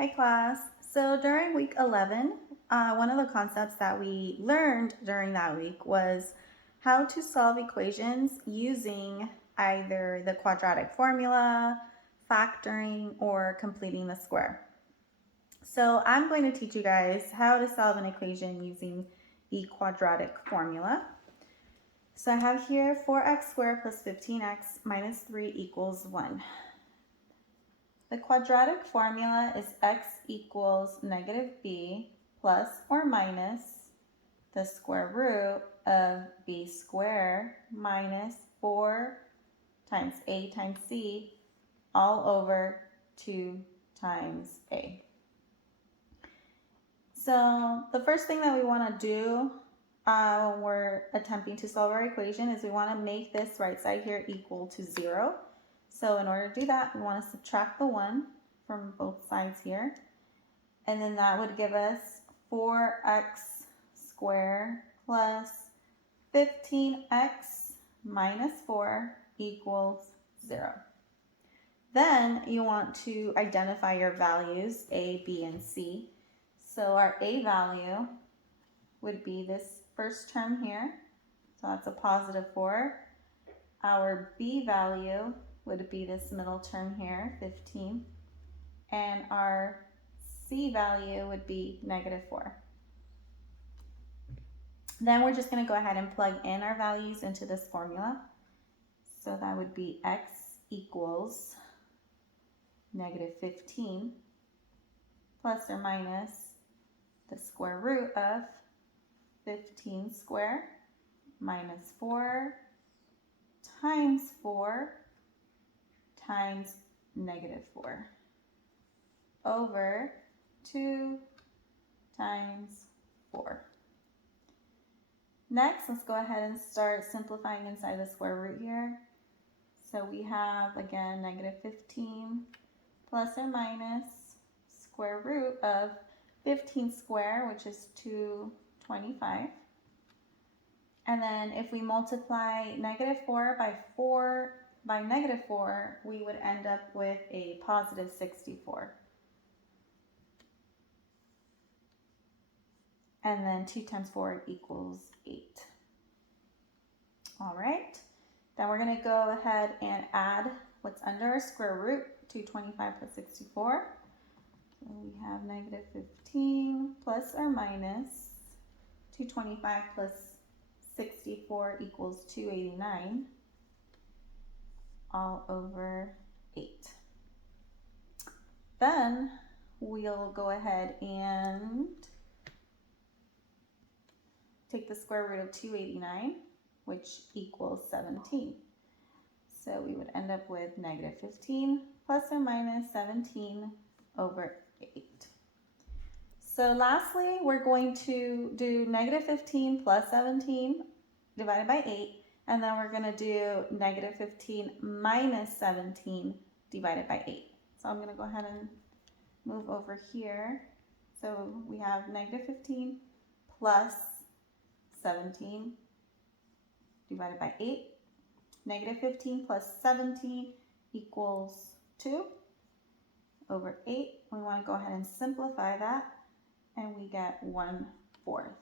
Hi class. So during week 11, one of the concepts that we learned during that week was how to solve equations using either the quadratic formula, factoring, or completing the square. So I'm going to teach you guys how to solve an equation using the quadratic formula. So I have here 4x squared plus 15x minus 3 equals 1. The quadratic formula is x equals negative b plus or minus the square root of b squared minus 4 times a times c all over 2 times a. So the first thing that we want to do when we're attempting to solve our equation is we want to make this right side here equal to 0. So in order to do that, we want to subtract the 1 from both sides here. And then that would give us 4x squared plus 15x minus 4 equals 0. Then you want to identify your values, a, b, and c. So our a value would be this first term here. So that's a positive 4. Our b value would be this middle term here, 15. And our c value would be negative 4. Then we're just going to go ahead and plug in our values into this formula. So that would be x equals negative 15 plus or minus the square root of 15 squared minus 4 times 4 times negative 4 over 2 times 4. Next, let's go ahead and start simplifying inside the square root here. So we have, again, negative 15 plus or minus square root of 15 squared, which is 225. And then if we multiply negative 4 by negative 4, we would end up with a positive 64. And then 2 times 4 equals 8. All right. Then we're going to go ahead and add what's under our square root, 225 plus 64. So we have negative 15 plus or minus 225 plus 64 equals 289 all over 8. Then we'll go ahead and take the square root of 289, which equals 17. So we would end up with negative 15 plus or minus 17 over 8. So lastly, we're going to do negative 15 plus 17 divided by 8, and then we're going to do negative 15 minus 17 divided by 8. So I'm going to go ahead and move over here. So we have negative 15 plus 17 divided by 8. Negative 15 plus 17 equals 2 over 8. We want to go ahead and simplify that, and we get 1/4.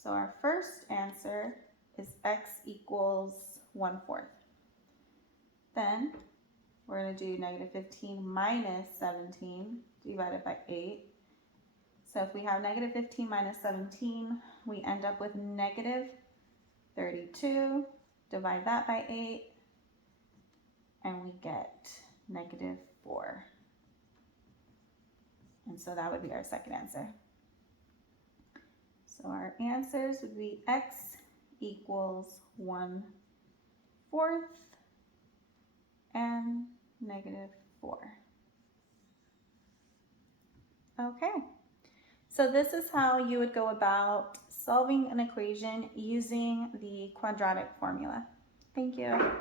So our first answer is x equals 1/4. Then we're going to do negative 15 minus 17 divided by 8. So if we have negative 15 minus 17, we end up with negative 32. Divide that by 8, and we get negative 4. And so that would be our second answer. So our answers would be x equals 1/4 and negative 4. Okay. So this is how you would go about solving an equation using the quadratic formula. Thank you.